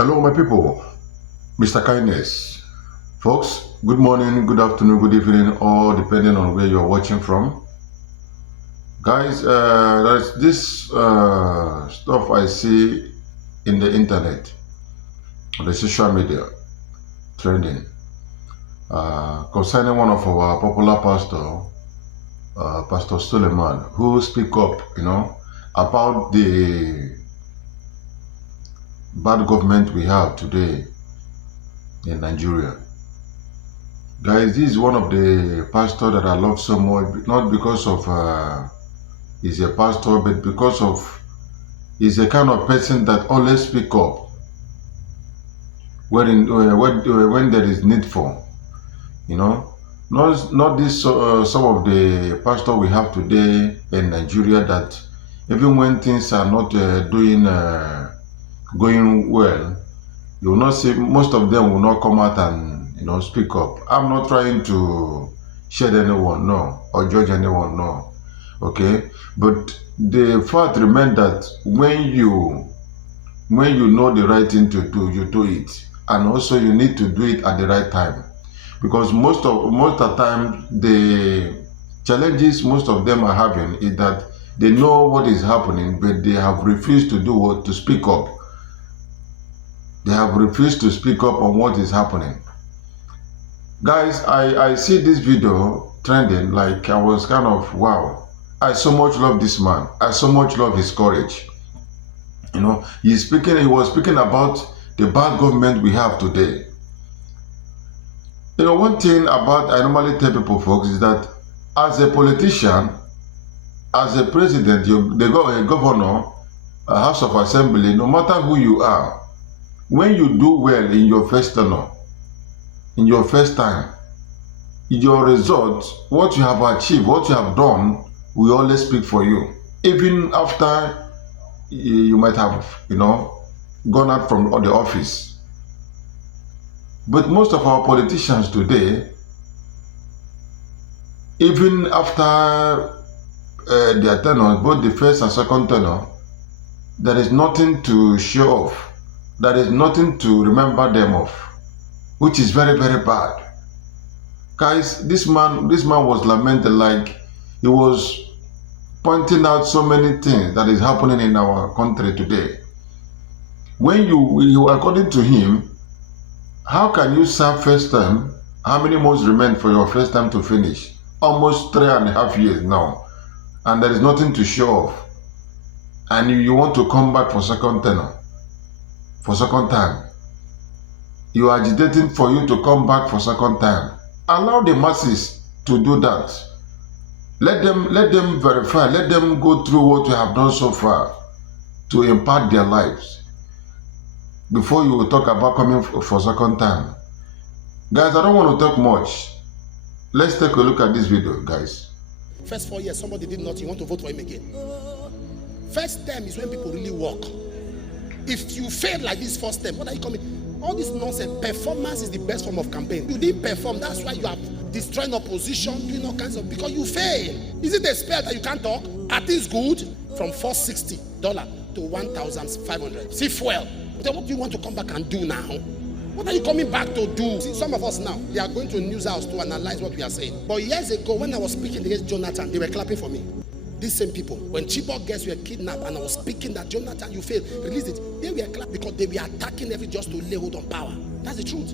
Hello, my people. Mr. Kindness. Folks, good morning, good afternoon, good evening, or depending on where you're watching from. Guys, there's this stuff I see in the internet, on the social media, trending, concerning one of our popular pastor, Pastor Suleiman, who speak up, about the bad government we have today in Nigeria. Guys, this is one of the pastor that I love so much, not because of he's a pastor, but because of he's the kind of person that always speak up when there is need for, Not this some of the pastor we have today in Nigeria that even when things are not going well, you will not see most of them will not come out and speak up. I'm not trying to shed anyone, no, or judge anyone, no. Okay, but the fact remains that when you know the right thing to do, you do it, and also you need to do it at the right time, because most of the time the challenges most of them are having is that they know what is happening, but they have refused to speak up. They have refused to speak up on what is happening. Guys, I see this video trending, like I was kind of, wow, I so much love this man. I so much love his courage. He was speaking about the bad government we have today. One thing about I normally tell people, folks, is that as a politician, as a president, a governor, a House of Assembly, no matter who you are, when you do well in your first tenure, in your first time, your results, what you have achieved, what you have done, will always speak for you. Even after you might have, gone out from the office. But most of our politicians today, even after their tenure, both the first and second tenure, there is nothing to show off. There is nothing to remember them of, which is very, very bad. Guys, this man was lamented, like he was pointing out so many things that is happening in our country today. When you according to him, how can you serve first term? How many months remain for your first term to finish? Almost 3.5 years now, and there is nothing to show off. And you want to come back for second tenure, for second time. You are agitating for you to come back for second time. Allow the masses to do that. Let them verify, let them go through what you have done so far to impact their lives before you will talk about coming for second time. Guys, I don't want to talk much. Let's take a look at this video, guys. First 4 years, somebody did nothing, you want to vote for him again. First term is when people really work. If you fail like this first term, what are you coming? All this nonsense. Performance is the best form of campaign. You didn't perform, that's why you are destroying opposition, doing all kinds of, because you fail. Is it a spell that you can't talk? Are things good? From $460 to $1,500. See, fuel. Then what do you want to come back and do now? What are you coming back to do? See, some of us now, they are going to a news house to analyze what we are saying. But years ago, when I was speaking against Jonathan, they were clapping for me. These same people, when Chibok girls were kidnapped and I was speaking that Jonathan, you failed, release it, they were clapping because they were attacking every just to lay hold on power. That's the truth.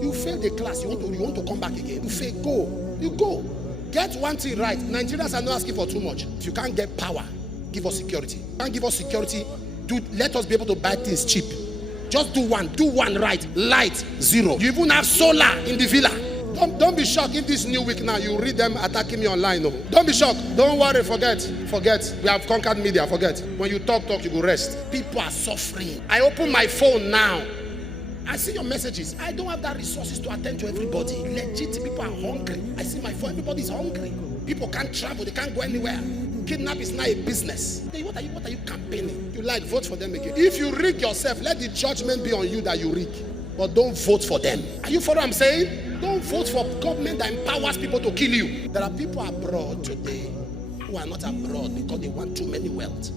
You failed the class, you want to come back again. You fail, go. You go. Get one thing right. Nigerians are not asking for too much. If you can't get power, give us security. Can't give us security, let us be able to buy things cheap. Just do one right. Light, zero. You even have solar in the villa. Don't be shocked if this new week now you read them attacking me online. No. Don't be shocked. Don't worry, forget. We have conquered media, forget. When you talk, you go rest. People are suffering. I open my phone now. I see your messages. I don't have that resources to attend to everybody. Legit, people are hungry. I see my phone, everybody's hungry. People can't travel, they can't go anywhere. Kidnap is now a business. What are you campaigning? You like vote for them again. If you rig yourself, let the judgment be on you that you rig. But don't vote for them. Are you following what I'm saying? Don't vote for government that empowers people to kill you. There are people abroad today who are not abroad because they want too many wealth.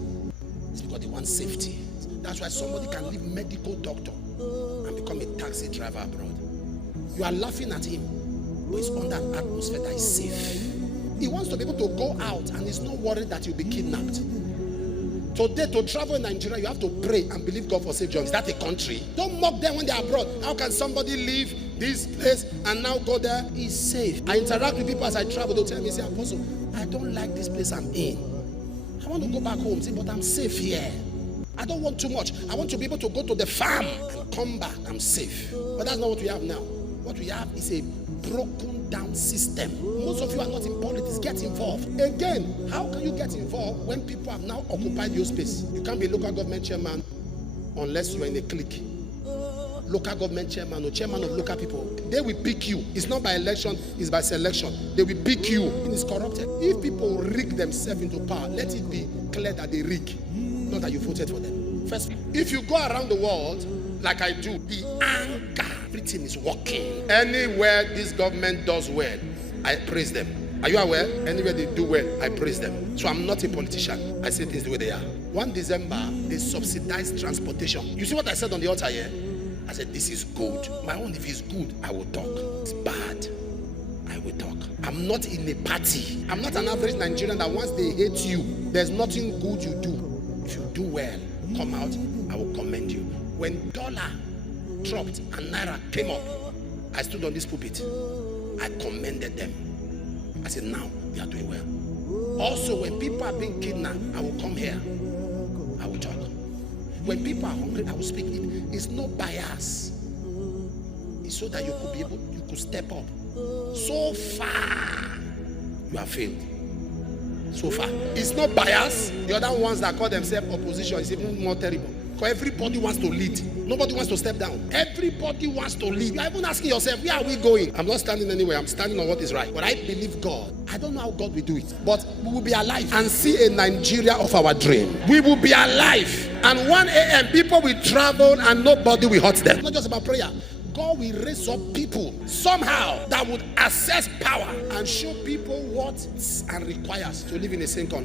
It's because they want safety. That's why somebody can leave medical doctor and become a taxi driver abroad. You are laughing at him, but he's under an atmosphere that is safe. He wants to be able to go out and he's not worried that you'll be kidnapped. Today, to travel in Nigeria, you have to pray and believe God for safe journey. Is that a country? Don't mock them when they're abroad. How can somebody leave this place and now go there? He's safe. I interact with people as I travel. They'll tell me, say, Apostle, I don't like this place I'm in. I want to go back home, say, but I'm safe here. I don't want too much. I want to be able to go to the farm and come back. I'm safe. But that's not what we have now. What we have is a broken down system. Most of you are not in politics. Get involved. Again, how can you get involved when people have now occupied your space? You can't be local government chairman unless you are in a clique. Local government chairman or chairman of local people, they will pick you. It's not by election, it's by selection. They will pick you. It's corrupted. If people rig themselves into power, let it be clear that they rig, not that you voted for them. First, if you go around the world like I do, the anger, everything is working. Anywhere this government does well, I praise them. Are you aware? Anywhere they do well, I praise them. So I'm not a politician. I say things the way they are. 1 December, they subsidized transportation. You see what I said on the altar here? I said, this is good. My own, if it's good, I will talk. It's bad, I will talk. I'm not in a party. I'm not an average Nigerian that once they hate you, there's nothing good you do. If you do well, come out, I will commend you. When dollar dropped and naira came up, I stood on this pulpit. I commended them. I said, now we are doing well. Also, when people are being kidnapped, I will come here. I will talk. When people are hungry, I will speak. It's no bias. It's so that you could be able, you could step up. So far, you have failed. So far. It's not bias. The other ones that call themselves opposition is even more terrible. Because everybody wants to lead. Nobody wants to step down. Everybody wants to lead. You're even asking yourself, where are we going? I'm not standing anywhere. I'm standing on what is right. But I believe God. I don't know how God will do it. But we will be alive and see a Nigeria of our dream. We will be alive. And 1 a.m. people will travel and nobody will hurt them. It's not just about prayer. God will raise up people somehow that would access power and show people what and requires to live in a same country.